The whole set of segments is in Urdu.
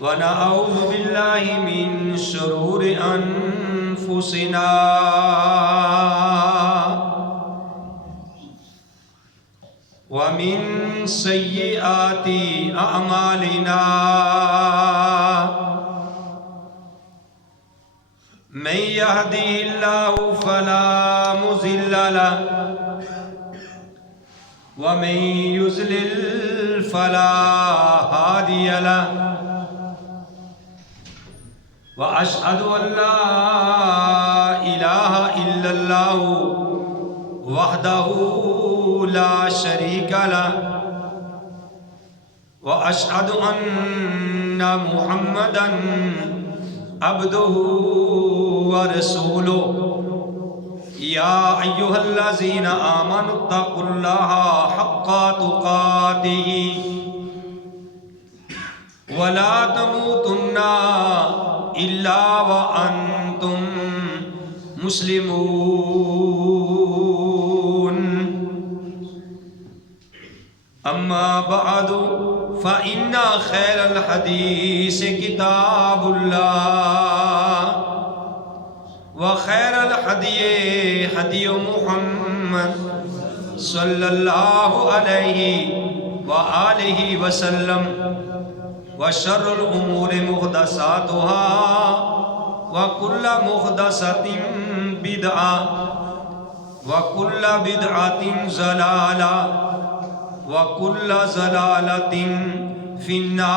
ونعوذ بالله من شرور أنفسنا ومن سيئات أعمالنا من يهده الله فلا مضل له ومن يضلل فلا هادي له وأشهد أن لا إله إلا الله وحده لا شريك له وأشهد أن محمدا عبده ورسوله يا أيها الذين آمنوا اتقوا الله حق تقاته ولا تموتن إلا وأنتم مسلمون أما بعد فإن خير الحديث كتاب الله وخير الهدي هدي محمد صلى الله عليه وآله وسلم وشر الأمور محدثاتها وكل محدثة بدعة وكل بدعة ضلالة وكل ضلالة في النار.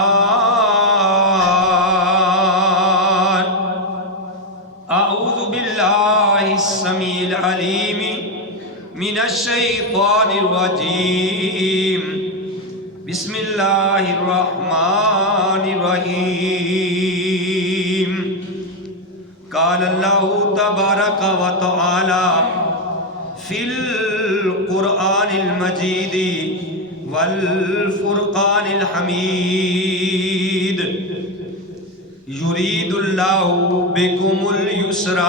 أعوذ بالله السميع العليم من الشيطان الرجيم. بسم الله الرحمن الرحيم. قال الله تبارك وتعالى في القرآن المجيد والفرقان الحميد يريد الله بكم اليسر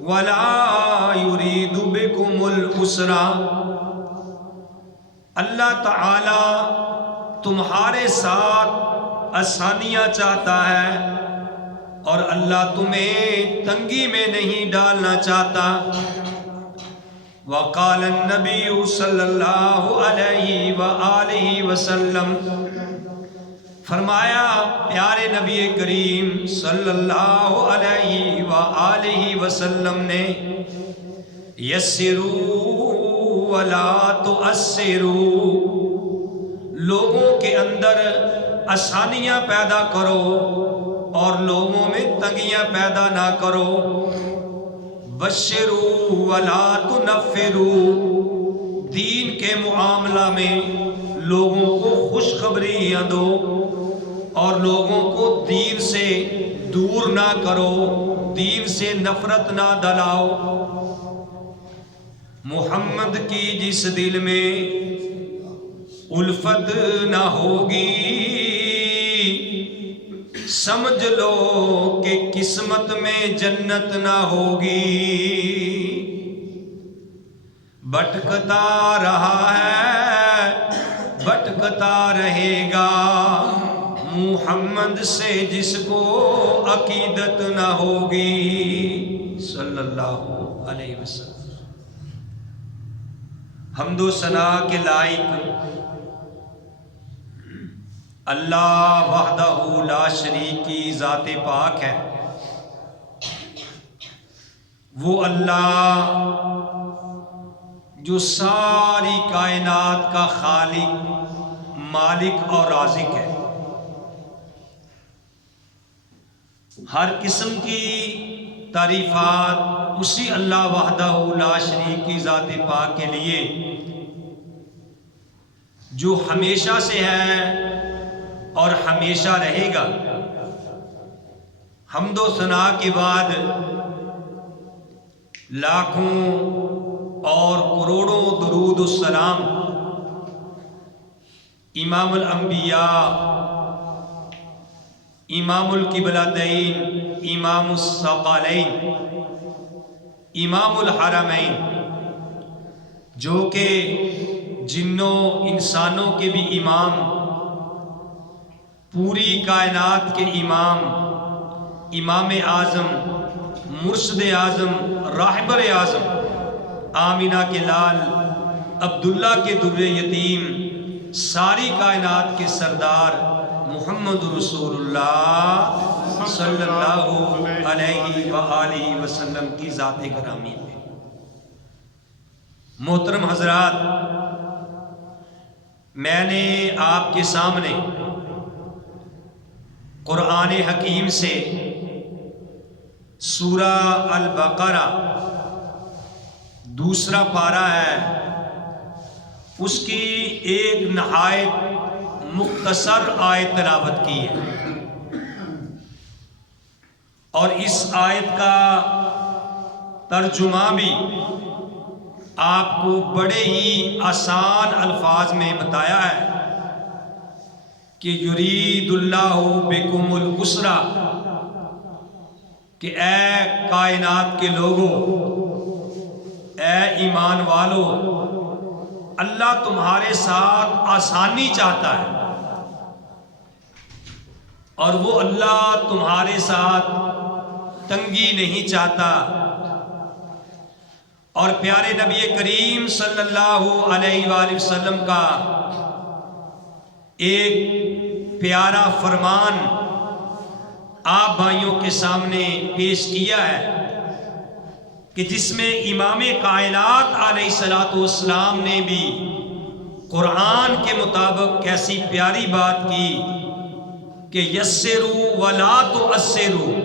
ولا يريد بكم العسر. اللہ تعالی تمہارے ساتھ آسانیاں چاہتا ہے اور اللہ تمہیں تنگی میں نہیں ڈالنا چاہتا. وقال النبی صلی اللہ علیہ وآلہ وسلم، فرمایا پیارے نبی کریم صلی اللہ علیہ وآلہ وسلم نے، یسروا ولا تعسروا، لوگوں کے اندر آسانیاں پیدا کرو اور لوگوں میں تنگیاں پیدا نہ کرو. بشروا ولا تنفروا، دین کے معاملہ میں لوگوں کو خوشخبریاں دو اور لوگوں کو دین سے دور نہ کرو، دین سے نفرت نہ دلاؤ. محمد کی جس دل میں الفت نہ ہوگی، سمجھ لو کہ قسمت میں جنت نہ ہوگی. بھٹکتا رہا ہے بھٹکتا رہے گا، محمد سے جس کو عقیدت نہ ہوگی صلی اللہ علیہ وسلم. حمد و ثنا کے لائق اللہ وحدہ لا شریک کی ذات پاک ہے. وہ اللہ جو ساری کائنات کا خالق، مالک اور رازق ہے. ہر قسم کی تعریفات اسی اللہ وحدہ لا شریک کی ذات پاک کے لیے جو ہمیشہ سے ہے اور ہمیشہ رہے گا. حمد و ثنا کے بعد لاکھوں اور کروڑوں درود السلام امام الانبیاء، امام القبلتین، امام الثقلین، امام الحرمین، جو کہ جنوں انسانوں کے بھی امام، پوری کائنات کے امام اعظم مرشد اعظم راہبر اعظم آمینہ کے لال عبداللہ کے در یتیم ساری کائنات کے سردار محمد رسول اللہ صلی اللہ علیہ وآلہ وسلم کی ذات گرامی پہ۔ محترم حضرات، میں نے آپ کے سامنے قرآن حکیم سے سورہ البقرہ دوسرا پارہ ہے، اس کی ایک نہایت مختصر آیت تلاوت کی ہے، اور اس آیت کا ترجمہ بھی آپ کو بڑے ہی آسان الفاظ میں بتایا ہے کہ یرید اللہ بکم العسرا، کہ اے کائنات کے لوگوں، اے ایمان والو، اللہ تمہارے ساتھ آسانی چاہتا ہے، اور وہ اللہ تمہارے ساتھ تنگی نہیں چاہتا۔ اور پیارے نبی کریم صلی اللہ علیہ وآلہ وسلم کا ایک پیارا فرمان آپ بھائیوں کے سامنے پیش کیا ہے کہ جس میں امام کائنات علیہ الصلوۃ والسلام نے بھی قرآن کے مطابق کیسی پیاری بات کی کہ یسروا ولا تعسروا،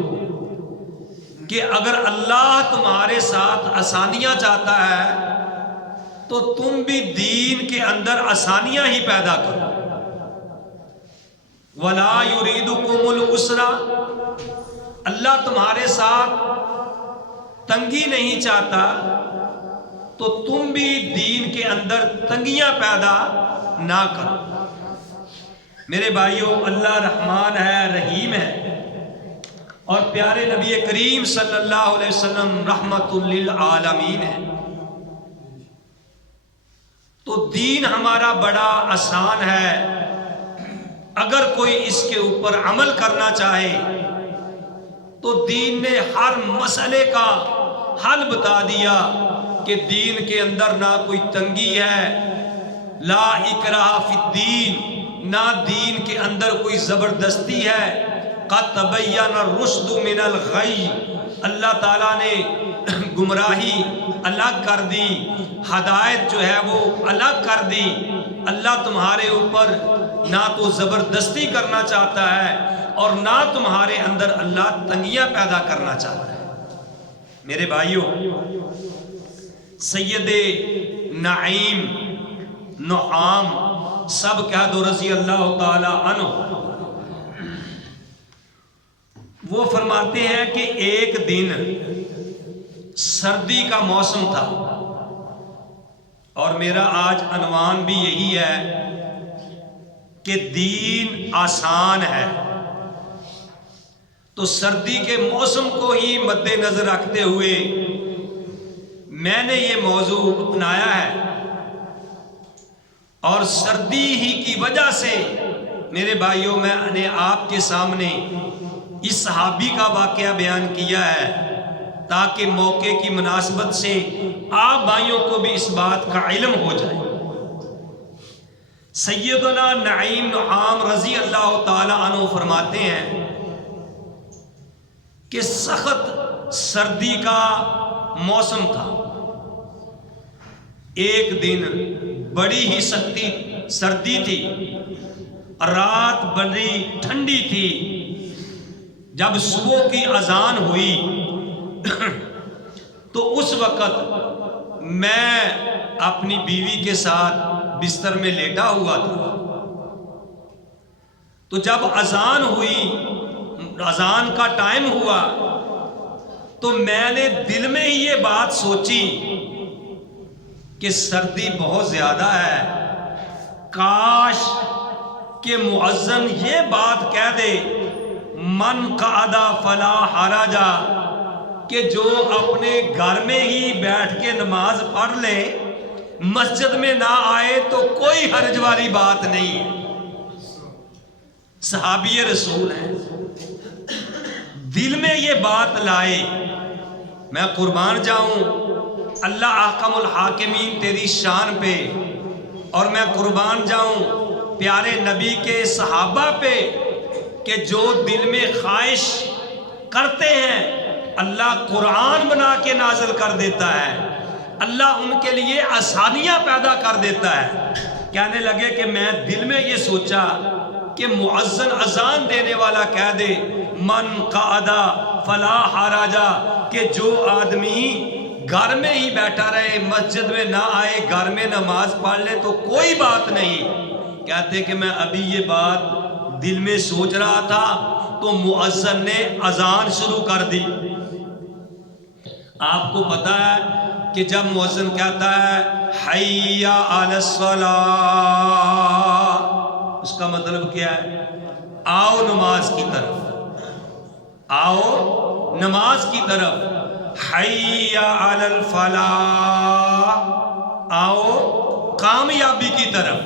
کہ اگر اللہ تمہارے ساتھ آسانیاں چاہتا ہے تو تم بھی دین کے اندر آسانیاں ہی پیدا کرو۔ ولا یریدکم العسرا، اللہ تمہارے ساتھ تنگی نہیں چاہتا تو تم بھی دین کے اندر تنگیاں پیدا نہ کرو۔ میرے بھائیوں، اللہ رحمان ہے، رحیم ہے، اور پیارے نبی کریم صلی اللہ علیہ وسلم رحمت للعالمین ہے۔ تو دین ہمارا بڑا آسان ہے، اگر کوئی اس کے اوپر عمل کرنا چاہے تو دین نے ہر مسئلے کا حل بتا دیا کہ دین کے اندر نہ کوئی تنگی ہے، لا اکراہ فی الدین، نہ دین کے اندر کوئی زبردستی ہے، قد تبین الرشد من الغی، اللہ تعالیٰ نے گمراہی الگ کر دی، ہدایت جو ہے وہ الگ کر دی۔ اللہ تمہارے اوپر نہ تو زبردستی کرنا چاہتا ہے اور نہ تمہارے اندر اللہ تنگیاں پیدا کرنا چاہتا ہے۔ میرے بھائیوں، سید نعیم نعام سب کہہ دو رضی اللہ تعالی عنہ، وہ فرماتے ہیں کہ ایک دن سردی کا موسم تھا، اور میرا آج عنوان بھی یہی ہے کہ دین آسان ہے۔ تو سردی کے موسم کو ہی مد نظر رکھتے ہوئے میں نے یہ موضوع اپنایا ہے، اور سردی ہی کی وجہ سے میرے بھائیوں میں نے آپ کے سامنے اس صحابی کا واقعہ بیان کیا ہے تاکہ موقع کی مناسبت سے آپ بھائیوں کو بھی اس بات کا علم ہو جائے۔ سیدنا نعیم نعام رضی اللہ تعالی عنہ فرماتے ہیں کہ سخت سردی کا موسم تھا، ایک دن بڑی ہی سختی سردی تھی، رات بڑی ٹھنڈی تھی۔ جب صبح کی اذان ہوئی تو اس وقت میں اپنی بیوی کے ساتھ بستر میں لیٹا ہوا تھا۔ تو جب اذان ہوئی، اذان کا ٹائم ہوا، تو میں نے دل میں ہی یہ بات سوچی کہ سردی بہت زیادہ ہے، کاش کہ مؤذن یہ بات کہہ دے من قعد فلا حرج، کہ جو اپنے گھر میں ہی بیٹھ کے نماز پڑھ لے، مسجد میں نہ آئے تو کوئی حرج والی بات نہیں ہے۔ صحابی رسول ہیں، دل میں یہ بات لائے، میں قربان جاؤں اللہ احکم الحاکمین تیری شان پہ، اور میں قربان جاؤں پیارے نبی کے صحابہ پہ کہ جو دل میں خواہش کرتے ہیں اللہ قرآن بنا کے نازل کر دیتا ہے، اللہ ان کے لیے آسانیاں پیدا کر دیتا ہے۔ کہنے لگے کہ میں دل میں یہ سوچا کہ مؤذن اذان دینے والا کہہ دے من قعدہ فلا حراجہ، کہ جو آدمی گھر میں ہی بیٹھا رہے، مسجد میں نہ آئے، گھر میں نماز پڑھ لے تو کوئی بات نہیں۔ کہتے کہ میں ابھی یہ بات دل میں سوچ رہا تھا تو مؤذن نے اذان شروع کر دی۔ آپ کو پتا ہے کہ جب مؤذن کہتا ہے حی علی الصلاۃ، اس کا مطلب کیا ہے؟ آؤ نماز کی طرف، آؤ نماز کی طرف۔ حی علی الفلاح، آؤ کامیابی کی طرف۔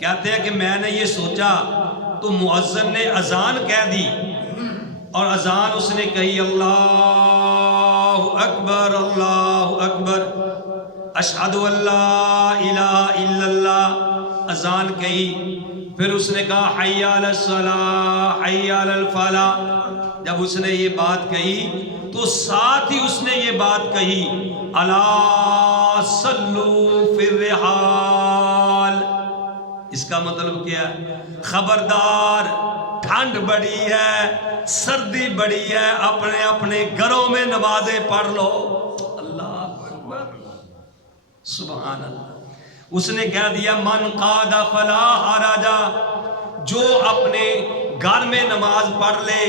کہتے ہیں کہ میں نے یہ سوچا تو مؤذن نے اذان کہہ دی، اور اذان اس نے کہی اللہ اکبر اللہ اکبر اشہد ان لا الہ الا اللہ، اذان کہی۔ پھر اس نے کہا حی علی الصلاۃ حی علی الفلاح۔ جب اس نے یہ بات کہی تو ساتھ ہی اس نے یہ بات کہی الا صلوا فی الرحال۔ اس کا مطلب کیا ہے؟ خبردار، ٹھنڈ بڑی ہے، سردی بڑی ہے، اپنے اپنے گھروں میں نمازیں پڑھ لو۔ اللہ اکبر، سبحان اللہ۔ اس نے کہہ دیا من قاد فلا حرج، جو اپنے گھر میں نماز پڑھ لے،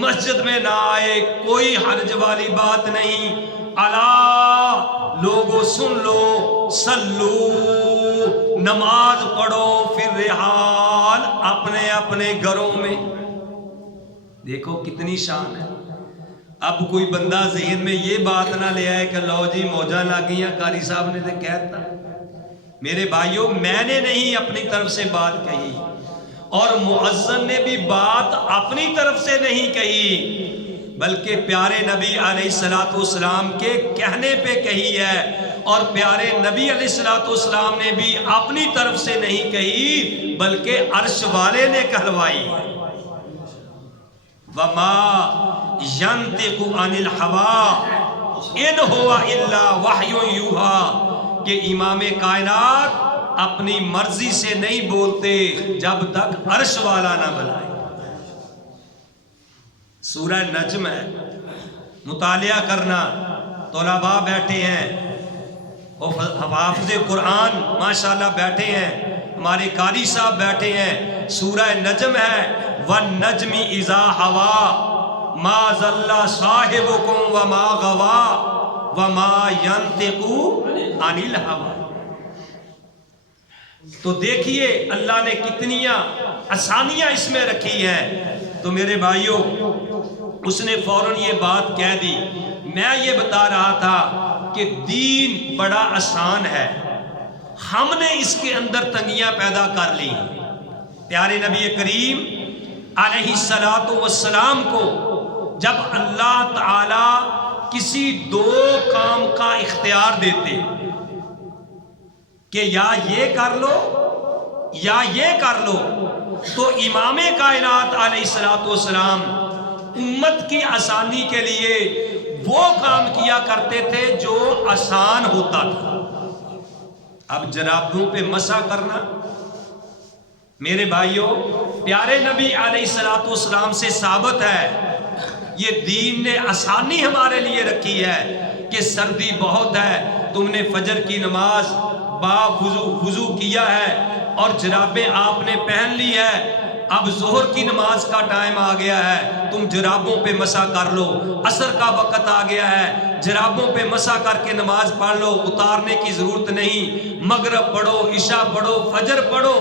مسجد میں نہ آئے، کوئی حرج والی بات نہیں۔ الا لوگوں سن لو، سلو نماز پڑھو، پھر رحال اپنے اپنے گھروں میں۔ دیکھو کتنی شان ہے۔ اب کوئی بندہ ذہن میں یہ بات نہ لے آئے کہ لو جی موجاں لگ گئیاں، قاری صاحب نے تو کہتا۔ میرے بھائیوں، میں نے نہیں اپنی طرف سے بات کہی، اور مؤذن نے بھی بات اپنی طرف سے نہیں کہی، بلکہ پیارے نبی علیہ الصلوۃ والسلام کے کہنے پہ کہی ہے، اور پیارے نبی علیہ الصلوۃ والسلام نے بھی اپنی طرف سے نہیں کہی بلکہ عرش والے نے کہلوائی۔ وَمَا يَنْطِقُ عَنِ الْهَوَىٰ إِنْ هُوَ إِلَّا وَحْيٌ يُوحَىٰ، کہ امام کائنات اپنی مرضی سے نہیں بولتے جب تک عرش والا نہ بلائے۔ سورہ نجم ہے، مطالعہ کرنا، طلباء بیٹھے ہیں، حافظ قرآن ماشاءاللہ بیٹھے ہیں، ہمارے قاری صاحب بیٹھے ہیں۔ سورہ نجم ہے، وَالنَّجْمِ إِذَا هَوَىٰ مَا ضَلَّ صَاحِبُكُمْ وَمَا غَوَىٰ وَمَا يَنْطِقُ عَنِ الْهَوَىٰ۔ تو دیکھیے اللہ نے کتنیاں آسانیاں اس میں رکھی ہیں۔ تو میرے بھائیوں، اس نے فوراً یہ بات کہہ دی۔ میں یہ بتا رہا تھا کہ دین بڑا آسان ہے، ہم نے اس کے اندر تنگیاں پیدا کر لی۔ پیارے نبی کریم علیہ الصلوۃ والسلام کو جب اللہ تعالی کسی دو کام کا اختیار دیتے کہ یا یہ کر لو یا یہ کر لو، تو امام کائنات علیہ الصلوۃ والسلام امت کی آسانی کے لیے وہ کام کیا کرتے تھے جو آسان ہوتا تھا۔ اب جرابوں پہ مسح کرنا، میرے بھائیوں، پیارے نبی علیہ الصلوۃ والسلام سے ثابت ہے، یہ دین نے آسانی ہمارے لیے رکھی ہے کہ سردی بہت ہے، تم نے فجر کی نماز وضو کیا ہے اور جرابیں آپ نے پہن لی ہے، اب ظہر کی نماز کا ٹائم آ گیا ہے، تم جرابوں پہ مسح کر لو، عصر کا وقت آ گیا ہے، جرابوں پہ مسح کر کے نماز پڑھ لو، اتارنے کی ضرورت نہیں، مغرب پڑھو، عشاء پڑھو، فجر پڑھو،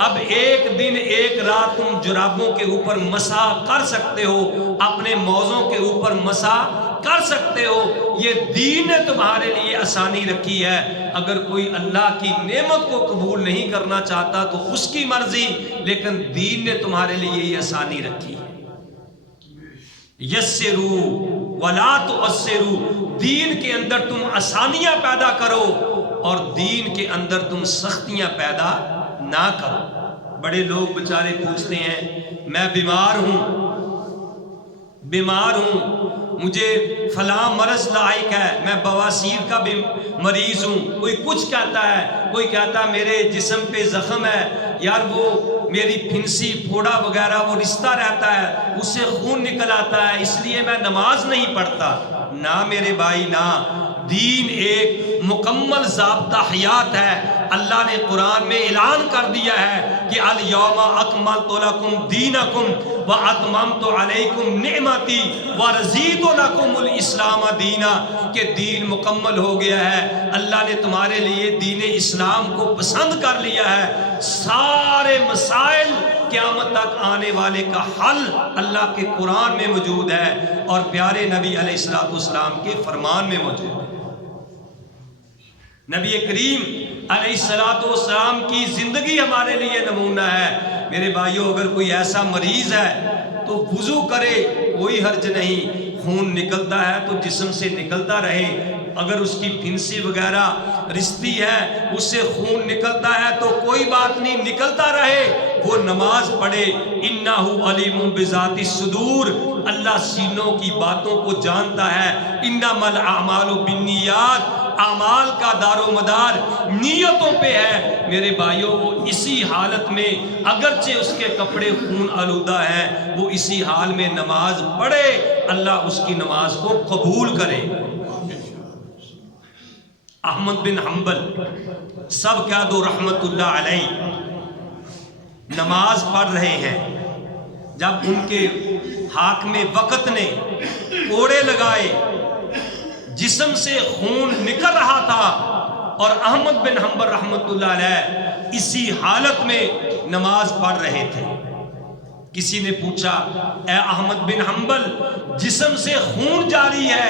اب ایک دن ایک رات تم جرابوں کے اوپر مسح کر سکتے ہو، اپنے موزوں کے اوپر مسح کر سکتے ہو، یہ دین نے تمہارے لیے آسانی رکھی ہے۔ اگر کوئی اللہ کی نعمت کو قبول نہیں کرنا چاہتا تو اس کی مرضی، لیکن دین نے تمہارے لیے یہ آسانی رکھی ہے۔ یسروا ولا تعسروا، دین کے اندر تم آسانیاں پیدا کرو اور دین کے اندر تم سختیاں پیدا نہ کرو۔ بڑے لوگ بیچارے پوچھتے ہیں میں بیمار ہوں، مجھے فلاں مرض لاحق ہے، میں بواسیر کا بھی مریض ہوں، کوئی کچھ کہتا ہے، کوئی کہتا ہے میرے جسم پہ زخم ہے، یار وہ میری پھنسی پھوڑا وغیرہ وہ رشتہ رہتا ہے، اس سے خون نکل آتا ہے، اس لیے میں نماز نہیں پڑھتا۔ نہ میرے بھائی نہ، دین ایک مکمل ضابطہ حیات ہے۔ اللہ نے قرآن میں اعلان کر دیا ہے کہ الیوم اکملت لکم دینکم واتممت علیکم نعمتی ورضیت لکم الاسلام دینا، کہ دین مکمل ہو گیا ہے، اللہ نے تمہارے لیے دین اسلام کو پسند کر لیا ہے، سارے مسائل قیامت تک آنے والے کا حل اللہ کے قرآن میں موجود ہے اور پیارے نبی علیہ السلام کے فرمان میں موجود ہے۔ نبی کریم علیہ السلام کی زندگی ہمارے لیے نمونہ ہے۔ میرے بھائیوں، اگر کوئی ایسا مریض ہے تو وضو کرے، کوئی حرج نہیں، خون نکلتا ہے تو جسم سے نکلتا رہے، اگر اس کی پھنسی وغیرہ رشتی ہے اس سے خون نکلتا ہے تو کوئی بات نہیں، نکلتا رہے، وہ نماز پڑھے۔ انہ علیم بذات الصدور، اللہ سینوں کی باتوں کو جانتا ہے۔ انما الاعمال بالنیات، اعمال کا دار و مدار نیتوں پہ ہے۔ میرے بھائیوں، وہ اسی حالت میں اگرچہ اس کے کپڑے خون آلودہ ہیں، وہ اسی حال میں نماز پڑھے، اللہ اس کی نماز کو قبول کرے۔ احمد بن حنبل، سب کہہ دو رحمت اللہ علیہ، نماز پڑھ رہے ہیں، جب ان کے حاکم وقت نے کوڑے لگائے، جسم سے خون نکل رہا تھا اور احمد بن حنبل رحمت اللہ علیہ اسی حالت میں نماز پڑھ رہے تھے۔ کسی نے پوچھا اے احمد بن حنبل، جسم سے خون جاری ہے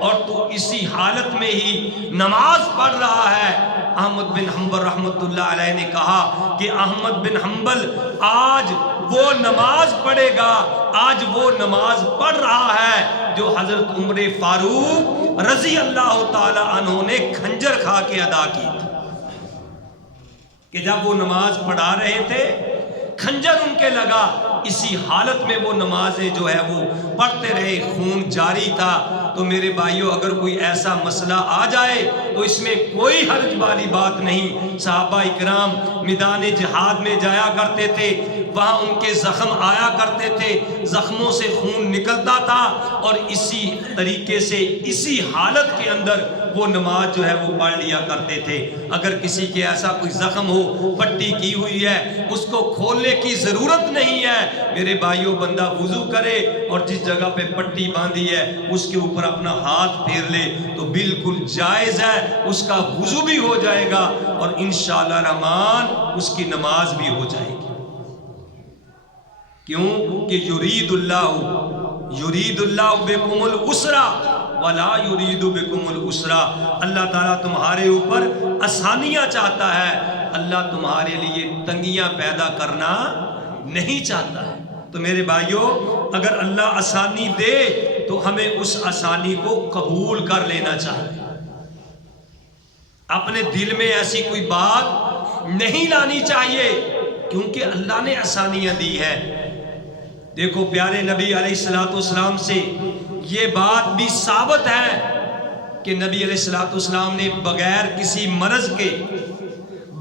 اور تو اسی حالت میں ہی نماز پڑھ رہا ہے؟ احمد بن حنبل رحمت اللہ علیہ نے کہا کہ احمد بن حنبل آج وہ نماز پڑھے گا، آج وہ نماز پڑھ رہا ہے جو حضرت عمر فاروق رضی اللہ تعالی عنہ نے کھنجر کھا کے ادا کی تھی، کہ جب وہ نماز پڑھا رہے تھے کھنجر ان کے لگا، اسی حالت میں وہ نمازیں جو ہے وہ پڑھتے رہے، خون جاری تھا۔ تو میرے بھائیوں، اگر کوئی ایسا مسئلہ آ جائے تو اس میں کوئی حرج والی بات نہیں۔ صحابہ اکرام میدان جہاد میں جایا کرتے تھے، وہاں ان کے زخم آیا کرتے تھے، زخموں سے خون نکلتا تھا اور اسی طریقے سے اسی حالت کے اندر وہ نماز جو ہے وہ پڑھ لیا کرتے تھے۔ اگر کسی کے ایسا کوئی زخم ہو، پٹی کی ہوئی ہے، اس کو کھولنے کی ضرورت نہیں ہے، میرے بھائیوں، بندہ وضو کرے اور جس جگہ پہ پٹی باندھی ہے اس کے اوپر اپنا ہاتھ پھیر لے تو بالکل جائز ہے، اس کا وضو بھی ہو جائے گا اور انشاءاللہ رحمان اس کی نماز بھی ہو جائے گی۔ کیوں کہ یرید اللہ بکم العسر ولا یرید بکم العسر، اللہ تعالیٰ تمہارے اوپر آسانیاں چاہتا ہے، اللہ تمہارے لیے تنگیاں پیدا کرنا نہیں چاہتا ہے۔ تو میرے بھائیوں، اگر اللہ آسانی دے تو ہمیں اس آسانی کو قبول کر لینا چاہیے، اپنے دل میں ایسی کوئی بات نہیں لانی چاہیے، کیونکہ اللہ نے آسانیاں دی ہے۔ دیکھو پیارے نبی علیہ السلام سے یہ بات بھی ثابت ہے کہ نبی علیہ السلام نے بغیر کسی مرض کے،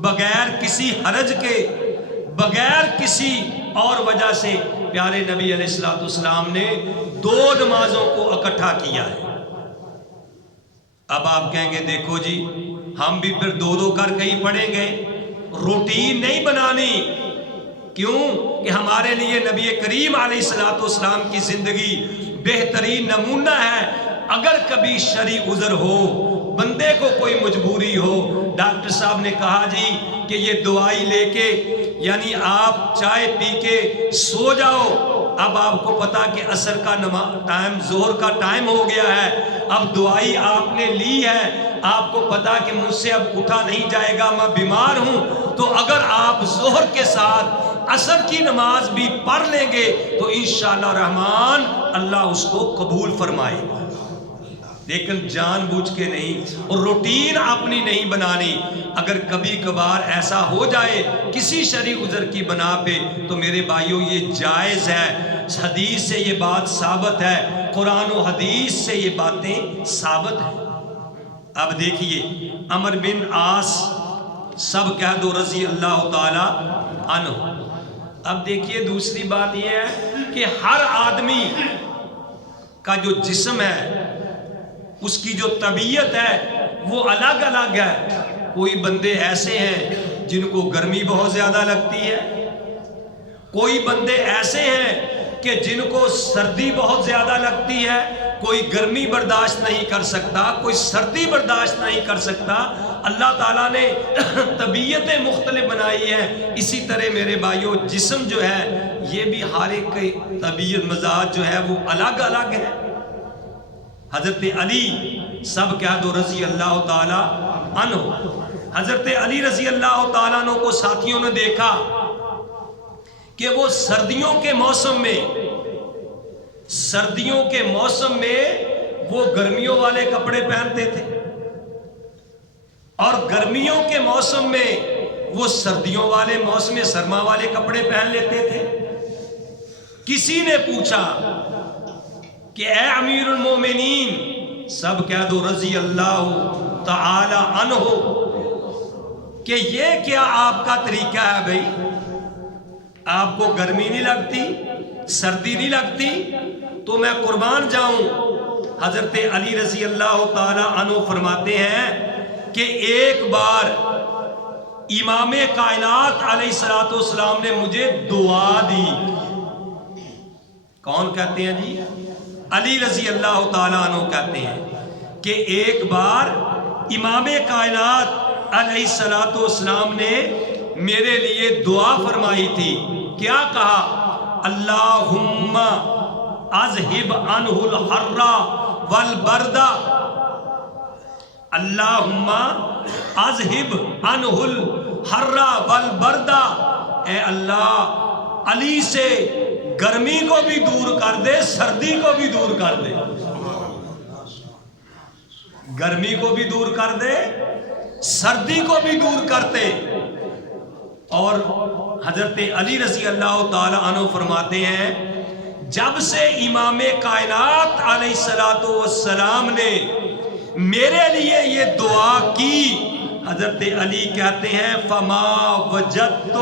بغیر کسی حرج کے، بغیر کسی اور وجہ سے پیارے نبی علیہ السلام نے 2 نمازوں کو اکٹھا کیا ہے۔ اب آپ کہیں گے دیکھو جی ہم بھی پھر 2 کر کے ہی پڑھیں گے، روٹین نہیں بنانی۔ کیوں کہ ہمارے لیے نبی کریم علیہ السلام کی زندگی بہترین نمونہ ہے۔ اگر کبھی شرعی عذر ہو، بندے کو کوئی مجبوری ہو، ڈاکٹر صاحب نے کہا جی کہ یہ دوائی لے کے یعنی آپ چائے پی کے سو جاؤ، اب آپ کو پتا کہ عصر کا ٹائم، ظہر کا ٹائم ہو گیا ہے، اب دعائی آپ نے لی ہے، آپ کو پتا کہ مجھ سے اب اٹھا نہیں جائے گا، میں بیمار ہوں، تو اگر آپ ظہر کے ساتھ عصر کی نماز بھی پڑھ لیں گے تو انشاءاللہ رحمان اللہ اس کو قبول فرمائے گا، لیکن جان بوجھ کے نہیں، اور روٹین اپنی نہیں بنانی۔ اگر کبھی کبھار ایسا ہو جائے کسی شرعی عذر کی بنا پہ تو میرے بھائیوں یہ جائز ہے، حدیث سے یہ بات ثابت ہے، قرآن و حدیث سے یہ باتیں ثابت ہیں۔ اب دیکھیے عمر بن عاص، سب کہہ دو رضی اللہ تعالی عنہ۔ اب دیکھیے دوسری بات یہ ہے کہ ہر آدمی کا جو جسم ہے، اس کی جو طبیعت ہے وہ الگ الگ ہے۔ کوئی بندے ایسے ہیں جن کو گرمی بہت زیادہ لگتی ہے، کوئی بندے ایسے ہیں کہ جن کو سردی بہت زیادہ لگتی ہے، کوئی گرمی برداشت نہیں کر سکتا، کوئی سردی برداشت نہیں کر سکتا۔ اللہ تعالیٰ نے طبیعتیں مختلف بنائی ہیں، اسی طرح میرے بھائیوں جسم جو ہے یہ بھی ہر ایک کی طبیعت مزاج جو ہے وہ الگ الگ ہے۔ حضرت علی، سب کہہ دو رضی اللہ تعالی عنہ، حضرت علی رضی اللہ تعالیٰ عنہ کو ساتھیوں نے دیکھا کہ وہ سردیوں کے موسم میں وہ گرمیوں والے کپڑے پہنتے تھے، اور گرمیوں کے موسم میں وہ سردیوں والے موسم سرما والے کپڑے پہن لیتے تھے۔ کسی نے پوچھا کہ اے امیر المومنین، سب کہہ دو رضی اللہ تعالی عنہ، کہ یہ کیا آپ کا طریقہ ہے بھائی؟ آپ کو گرمی نہیں لگتی، سردی نہیں لگتی، تو میں قربان جاؤں۔ حضرت علی رضی اللہ تعالی عنہ فرماتے ہیں کہ ایک بار امام کائنات علیہ السلام نے مجھے دعا دی۔ کون کہتے ہیں جی؟ علی رضی اللہ تعالیٰ عنہ کہتے ہیں کہ ایک بار امام کائنات علیہ السلام نے میرے لیے دعا فرمائی تھی۔ کیا کہا؟ اللہم اذہب عنہ الحر والبرد، اللہم اذہب عنہ الحر والبرد، اے اللہ علی سے گرمی کو بھی دور کر دے، سردی کو بھی دور کر دے، گرمی کو بھی دور کر دے، سردی کو بھی دور کرتے۔ اور حضرت علی رضی اللہ تعالی عنہ فرماتے ہیں جب سے امام کائنات علیہ السلام نے میرے لیے یہ دعا کی، حضرت علی کہتے ہیں فما وجدت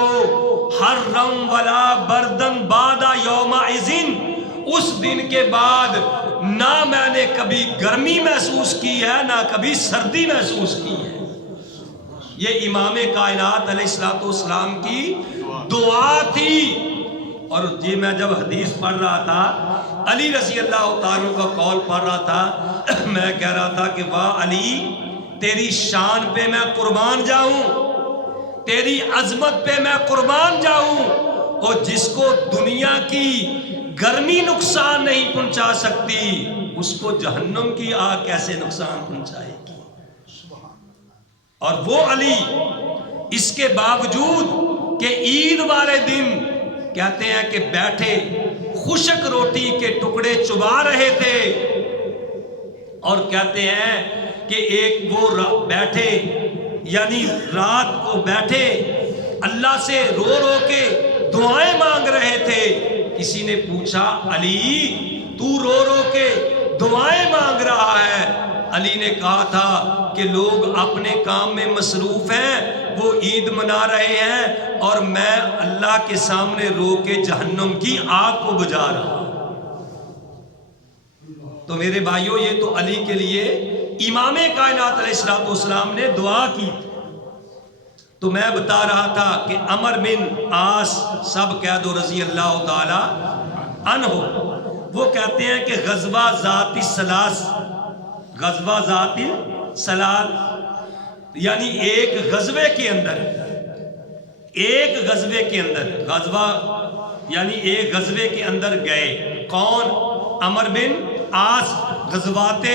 حرا ولا بردن بعد یومئذ، اس دن کے بعد نہ میں نے کبھی گرمی محسوس کی ہے نہ کبھی سردی محسوس کی ہے۔ یہ امام کائنات علیہ السلام کی دعا تھی۔ اور یہ میں جب حدیث پڑھ رہا تھا، علی رضی اللہ تعالیٰ کا قول پڑھ رہا تھا، میں کہہ رہا تھا کہ واہ علی، تیری شان پہ میں قربان جاؤں، تیری عظمت پہ میں قربان جاؤں، اور جس کو دنیا کی گرمی نقصان نہیں پہنچا سکتی اس کو جہنم کی آگ کیسے نقصان پہنچائے گی؟ اور وہ علی اس کے باوجود کہ عید والے دن کہتے ہیں کہ بیٹھے خشک روٹی کے ٹکڑے چبا رہے تھے، اور کہتے ہیں کہ ایک وہ بیٹھے یعنی رات کو بیٹھے اللہ سے رو رو کے دعائیں مانگ رہے تھے۔ کسی نے پوچھا علی تو رو رو کے دعائیں مانگ رہا ہے؟ علی نے کہا تھا کہ لوگ اپنے کام میں مصروف ہیں، وہ عید منا رہے ہیں، اور میں اللہ کے سامنے رو کے جہنم کی آگ کو بجھا رہا ہوں۔ تو میرے بھائیوں یہ تو علی کے لیے امام کائنات علیہ السلام نے دعا کی۔ تو میں بتا رہا تھا کہ عمر بن عاص، سب کہہ دو رضی اللہ تعالی عنہ، وہ کہتے ہیں کہ غزوہ ذات الثلاث، غزوہ ذات الثلاث یعنی ایک غزوے کے اندر ایک غزوے کے اندر، غزوہ یعنی ایک غزوے کے اندر گئے، کون؟ عمر بن عاص غزوات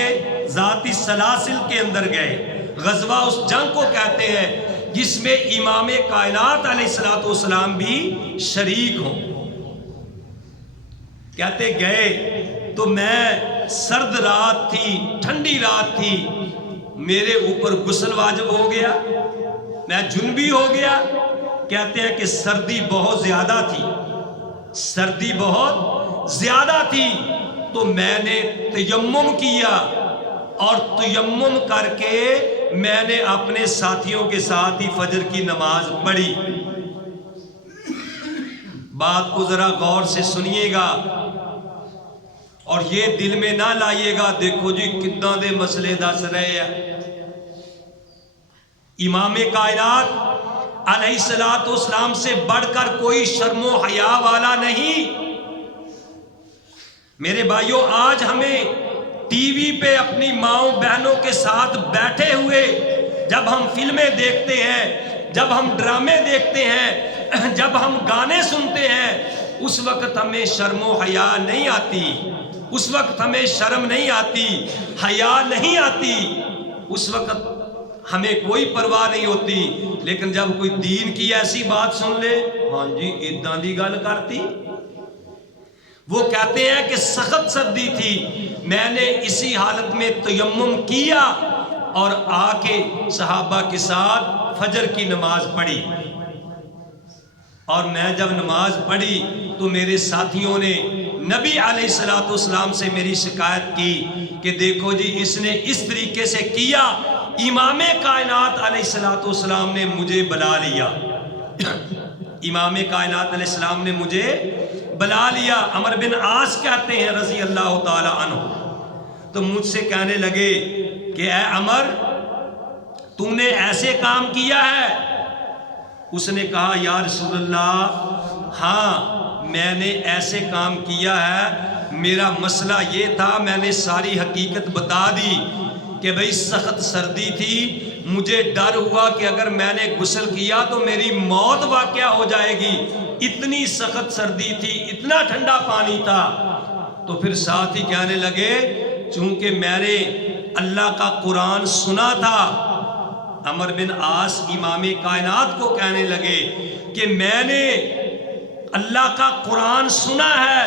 ذاتی سلاسل کے اندر گئے۔ غزوہ اس جنگ کو کہتے ہیں جس میں امام کائنات علیہ السلام بھی شریک ہوں۔ کہتے گئے تو میں، سرد رات تھی، ٹھنڈی رات تھی، میرے اوپر غسل واجب ہو گیا، میں جنبی ہو گیا۔ کہتے ہیں کہ سردی بہت زیادہ تھی، سردی بہت زیادہ تھی، تو میں نے تیمم کیا اور تیمم کر کے میں نے اپنے ساتھیوں کے ساتھ ہی فجر کی نماز پڑھی۔ بات کو ذرا غور سے سنیے گا اور یہ دل میں نہ لائیے گا دیکھو جی کتنا دے مسئلے دس رہے ہیں۔ امام کائنات علیہ السلام سے بڑھ کر کوئی شرم و حیا والا نہیں۔ میرے بھائیوں، آج ہمیں ٹی وی پہ اپنی ماؤں بہنوں کے ساتھ بیٹھے ہوئے جب ہم فلمیں دیکھتے ہیں، جب ہم ڈرامے دیکھتے ہیں، جب ہم گانے سنتے ہیں، اس وقت ہمیں شرم و حیا نہیں آتی، اس وقت ہمیں شرم نہیں آتی، حیا نہیں آتی، اس وقت ہمیں کوئی پرواہ نہیں ہوتی۔ لیکن جب کوئی دین کی ایسی بات سن لے، ہاں جی اداں دی گل کرتی۔ وہ کہتے ہیں کہ سخت سردی تھی، میں نے اسی حالت میں تیمم کیا اور آ کے صحابہ کے ساتھ فجر کی نماز پڑھی، اور میں جب نماز پڑھی تو میرے ساتھیوں نے نبی علیہ السلام سے میری شکایت کی کہ دیکھو جی اس نے اس طریقے سے کیا، امام کائنات علیہ السلام نے مجھے بلا لیا، امام کائنات علیہ السلام نے مجھے بلا لیا۔ عمر بن عاص کہتے ہیں رضی اللہ تعالی عنہ، تو مجھ سے کہنے لگے کہ اے عمر تو نے ایسے کام کیا ہے؟ اس نے کہا یا رسول اللہ ہاں میں نے ایسے کام کیا ہے، میرا مسئلہ یہ تھا، میں نے ساری حقیقت بتا دی کہ بھئی سخت سردی تھی، مجھے ڈر ہوا کہ اگر میں نے غسل کیا تو میری موت واقع ہو جائے گی، اتنی سخت سردی تھی، اتنا ٹھنڈا پانی تھا۔ تو پھر ساتھ ہی کہنے لگے چونکہ میں نے اللہ کا قرآن سنا تھا، عمر بن عاص امام کائنات کو کہنے لگے کہ میں نے اللہ کا قرآن سنا ہے،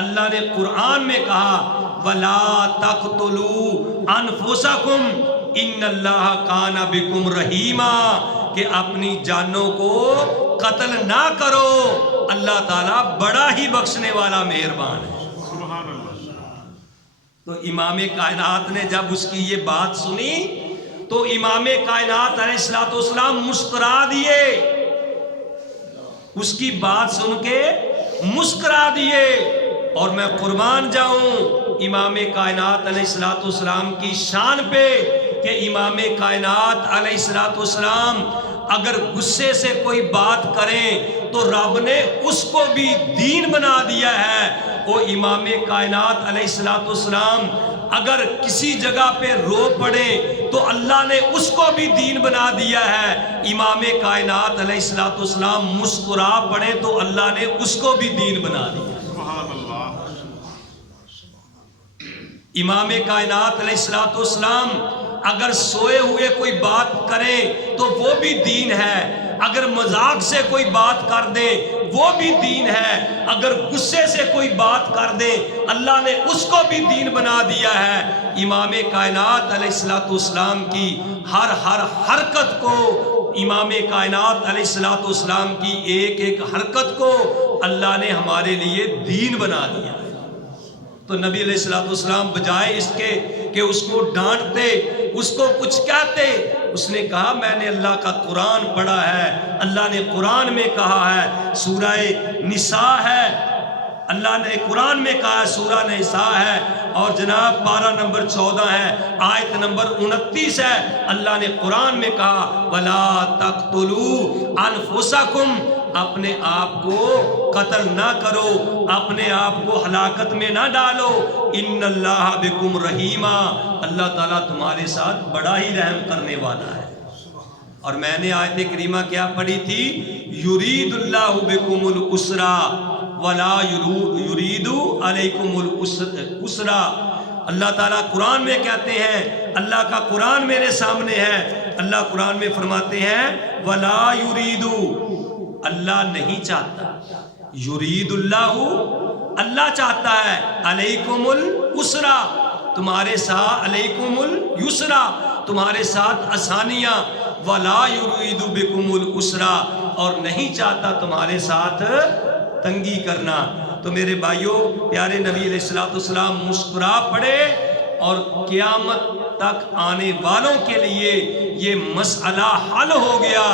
اللہ نے قرآن میں کہا وَلَا تَقْتُلُوا أَنفُسَكُمْ إِنَّ اللَّهَ كَانَ بِكُمْ رَحِيمًا، کہ اپنی جانوں کو قتل نہ کرو، اللہ تعالیٰ بڑا ہی بخشنے والا مہربان ہے۔ تو امام کائنات نے جب اس کی یہ بات سنی تو امام کائنات علیہ السلام مسکرا دیے، اس کی بات سن کے مسکرا دیے، اور میں قربان جاؤں امام کائنات علیہ السلام کی شان پہ کہ امام کائنات علیہ السلام اگر غصے سے کوئی بات کریں تو رب نے اس کو بھی دین بنا دیا ہے۔ وہ امام کائنات علیہ السلام اگر کسی جگہ پہ رو پڑے تو اللہ نے اس کو بھی دین بنا دیا ہے، امام کائنات علیہ السلام مسکرا پڑے تو اللہ نے اس کو بھی دین بنا دیا۔ امام کائنات علیہ السلام اگر سوئے ہوئے کوئی بات کریں تو وہ بھی دین ہے، اگر مذاق سے کوئی بات کر دے وہ بھی دین ہے، اگر غصے سے کوئی بات کر دے اللہ نے اس کو بھی دین بنا دیا ہے۔ امام کائنات علیہ السلام کی ہر حرکت کو، امام کائنات علیہ السلام کی ایک ایک حرکت کو اللہ نے ہمارے لیے دین بنا دیا۔ تو نبی علیہ السلام بجائے اس کے کہ اس کو ڈانٹتے، اس کو کچھ کہتے، اس نے کہا میں نے اللہ کا قرآن پڑھا ہے، اللہ نے قرآن میں کہا ہے، سورہ نساء ہے، اللہ نے قرآن میں کہا ہے سورہ نساء ہے، اور جناب پارہ نمبر 14 ہے، آیت نمبر 29 ہے، اللہ نے قرآن میں کہا وَلَا تَقْتُلُوا أَنفُسَكُمْ، اپنے آپ کو قتل نہ کرو، اپنے آپ کو ہلاکت میں نہ ڈالو، ان اللہ بکم رحیمہ، اللہ تعالیٰ تمہارے ساتھ بڑا ہی رحم کرنے والا ہے۔ اور میں نے آیت کریمہ کیا پڑھی تھی؟ یرید اللہ بکم الاسرا ولا یرید علیکم الاسرا۔ اللہ تعالیٰ قرآن میں کہتے ہیں، اللہ کا قرآن میرے سامنے ہے، اللہ قرآن میں فرماتے ہیں ولا یرید، اللہ نہیں چاہتا، یرید اللہ، اللہ چاہتا ہے، علیکم الاسرا، تمہارے ساتھ، علیکم الیسرا، تمہارے ساتھ آسانیاں، ولا یرید بکم الاسرا، اور نہیں چاہتا تمہارے ساتھ تنگی کرنا۔ تو میرے بھائیوں، پیارے نبی علیہ الصلوۃ والسلام مسکرا پڑے، اور قیامت تک آنے والوں کے لیے یہ مسئلہ حل ہو گیا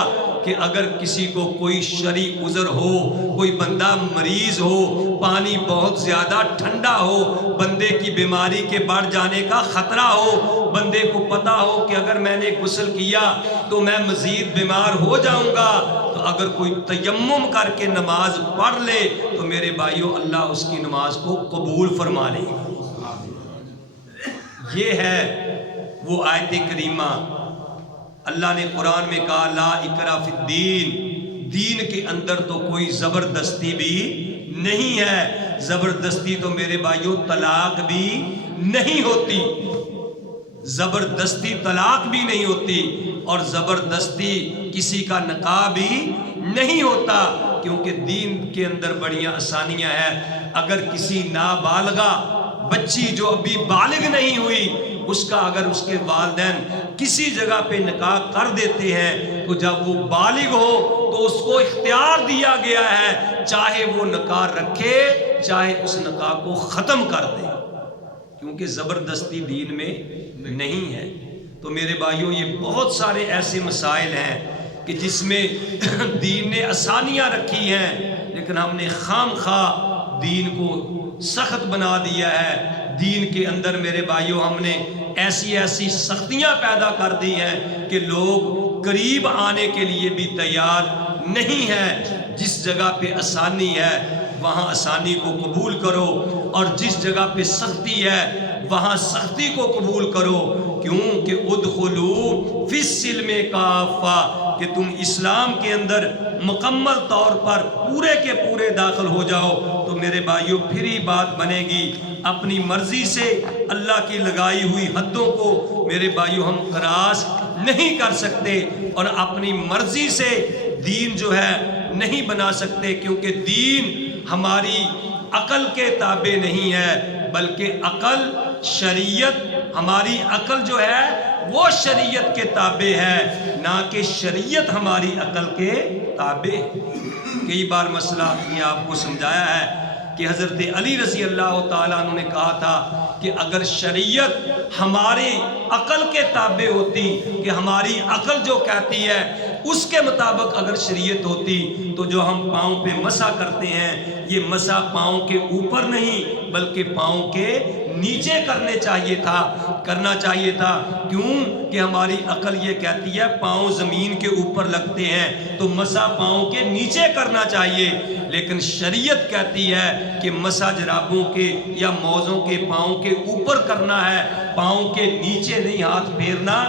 کہ اگر کسی کو کوئی شرعی عذر ہو، کوئی بندہ مریض ہو، پانی بہت زیادہ ٹھنڈا ہو، بندے کی بیماری کے بڑھ جانے کا خطرہ ہو، بندے کو پتا ہو کہ اگر میں نے غسل کیا تو میں مزید بیمار ہو جاؤں گا، تو اگر کوئی تیمم کر کے نماز پڑھ لے تو میرے بھائیوں اللہ اس کی نماز کو قبول فرما لے گا۔ یہ ہے وہ آیت کریمہ۔ اللہ نے قرآن میں کہا لا اکراہ فی الدین، دین کے اندر تو کوئی زبردستی بھی نہیں ہے۔ زبردستی تو میرے بھائیوں طلاق بھی نہیں ہوتی، زبردستی طلاق بھی نہیں ہوتی، اور زبردستی کسی کا نکاح بھی نہیں ہوتا، کیونکہ دین کے اندر بڑیاں آسانیاں ہیں۔ اگر کسی نابالغہ بچی جو ابھی بالغ نہیں ہوئی، اس کا اگر اس کے والدین کسی جگہ پہ نکاح کر دیتے ہیں تو جب وہ بالغ ہو تو اس کو اختیار دیا گیا ہے، چاہے وہ نکاح رکھے چاہے اس نکاح کو ختم کر دے، کیونکہ زبردستی دین میں نہیں ہے۔ تو میرے بھائیوں، یہ بہت سارے ایسے مسائل ہیں کہ جس میں دین نے آسانیاں رکھی ہیں، لیکن ہم نے خام خواہ دین کو سخت بنا دیا ہے۔ دین کے اندر میرے بھائیوں ہم نے ایسی ایسی سختیاں پیدا کر دی ہیں کہ لوگ قریب آنے کے لیے بھی تیار نہیں ہیں۔ جس جگہ پہ آسانی ہے وہاں آسانی کو قبول کرو، اور جس جگہ پہ سختی ہے وہاں سختی کو قبول کرو، کیونکہ ادخلوا فی السلم کافہ، کہ تم اسلام کے اندر مکمل طور پر پورے کے پورے داخل ہو جاؤ۔ تو میرے بھائیوں پھر ہی بات بنے گی، اپنی مرضی سے اللہ کی لگائی ہوئی حدوں کو میرے بھائیوں ہم کراس نہیں کر سکتے، اور اپنی مرضی سے دین جو ہے نہیں بنا سکتے، کیونکہ دین ہماری عقل کے تابع نہیں ہے، بلکہ عقل، شریعت، ہماری عقل جو ہے وہ شریعت کے تابع ہے، نہ کہ شریعت ہماری عقل کے تابع۔ کئی بار مسئلہ یہ آپ کو سمجھایا ہے کہ حضرت علی رضی اللہ تعالیٰ عنہ نے کہا تھا کہ اگر شریعت ہماری عقل کے تابع ہوتی، کہ ہماری عقل جو کہتی ہے اس کے مطابق اگر شریعت ہوتی، تو جو ہم پاؤں پہ مسح کرتے ہیں یہ مسح پاؤں کے اوپر نہیں بلکہ پاؤں کے نیچے کرنا چاہیے تھا۔ کیوں کہ ہماری عقل یہ کہتی ہے پاؤں زمین کے اوپر لگتے ہیں تو مسح پاؤں کے نیچے کرنا چاہیے، لیکن شریعت کہتی ہے کہ مسح جرابوں کے یا موزوں کے پاؤں کے اوپر کرنا ہے، پاؤں کے نیچے نہیں ہاتھ پھیرنا،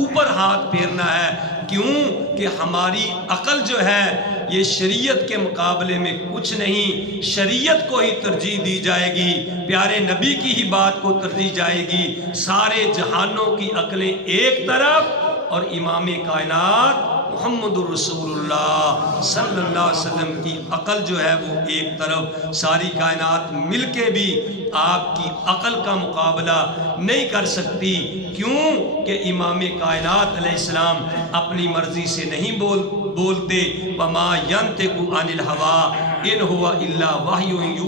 اوپر ہاتھ پھیرنا ہے۔ کیوں کہ ہماری عقل جو ہے یہ شریعت کے مقابلے میں کچھ نہیں، شریعت کو ہی ترجیح دی جائے گی، پیارے نبی کی ہی بات کو ترجیح جائے گی۔ سارے جہانوں کی عقلیں ایک طرف اور امام کائنات محمد الرسول اللہ صلی اللہ علیہ وسلم کی عقل جو ہے وہ ایک طرف، ساری کائنات مل کے بھی آپ کی عقل کا مقابلہ نہیں کر سکتی۔ کیوں کہ امام کائنات علیہ السلام اپنی مرضی سے نہیں بولتے، وما ینطق عن الہوی ان ہوا الا وحی یوحی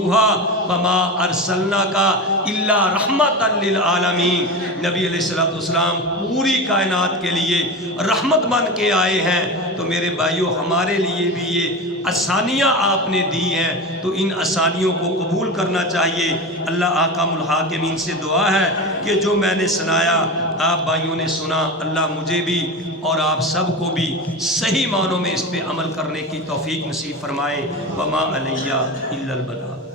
وما ارسلناک الا رحمتا للعالمین۔ نبی علیہ السلام پوری کائنات کے لیے رحمت بن کے آئے ہیں، تو میرے بھائیوں ہمارے لیے بھی یہ آسانیاں آپ نے دی ہیں، تو ان آسانیوں کو قبول کرنا چاہیے۔ اللہ احکام الحاکمین سے دعا ہے کہ جو میں نے سنایا آپ بھائیوں نے سنا، اللہ مجھے بھی اور آپ سب کو بھی صحیح معنوں میں اس پہ عمل کرنے کی توفیق نصیب فرمائے۔ وما علیہ الا البلاغ۔